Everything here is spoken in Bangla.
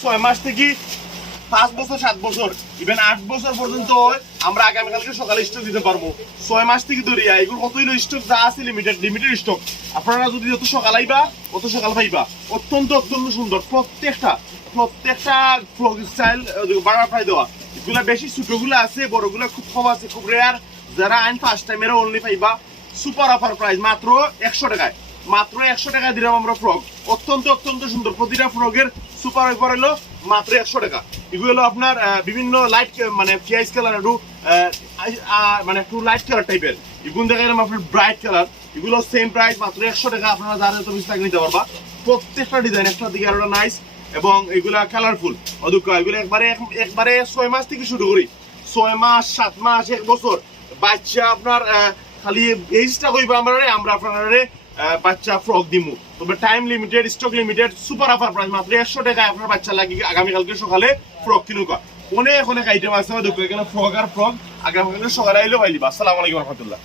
ছয় মাস থেকে পাঁচ বছর, সাত বছর ইভেন আট বছর পর্যন্ত আমরা আগামীকালকে সকালে স্টক দিতে পারব। ছয় মাস থেকে ধরিয়া এগুলো কত হইল স্টক যা আছে লিমিটেড লিমিটেড স্টক আপনারা যদি যত সকাল আইবা, অত সকাল পাইবা। অত্যন্ত অত্যন্ত সুন্দর। প্রত্যেকটা প্রত্যেকটা স্টাইল বাড়া প্রায় দেওয়া। এগুলা বেশি ছোটগুলো আছে, বড়গুলো খুব কম আছে, খুব রেয়ার যারা আইন ফার্স্ট টাইমের অনলি পাইবা। সুপার অফার প্রাইস মাত্র একশো টাকায়। মাত্র একশো টাকা দিলাম আমরা ফ্রক অত্যন্ত অত্যন্ত সুন্দর। প্রতিটা ফ্রকের সুপার অফার হলো মাত্র একশো টাকা। এগুলো হলো আপনার বিভিন্ন লাইট মানে ফিয়াইস কালার একটু মানে একটু লাইট কালার টাইপের এগুলো দেখা গেলাম আপনার ব্রাইট কালার এগুলো সেম প্রাইস মাত্র একশো টাকা। আপনারা যারা যত বেশি টাকা নিতে পারবা। প্রত্যেকটা ডিজাইন একটা দিকে আরও নাইস এবং এগুলা কালারফুল অদুক্ষ এগুলো একবারে একবারে ছয় মাস থেকে শুরু করি। ছয় মাস, সাত মাস, এক বছর। বাচ্চা আপনার খালি এইজটা কইবা আমরা আমরা আপনার বাচ্চা ফ্রক দিমু। তবে time limited stock limited super offer price মাত্র একশো টাকায় আপনার বাচ্চা লাগে আগামীকালকে সকালে ফ্রক কিনুকা। অনেক অনেক আইটেম আছে, দেখো ফ্রক আর ফ্রক। আগামীকালকে সকালে আইলেও পাইলিবা আসসালামু রহমতুল্লাহ।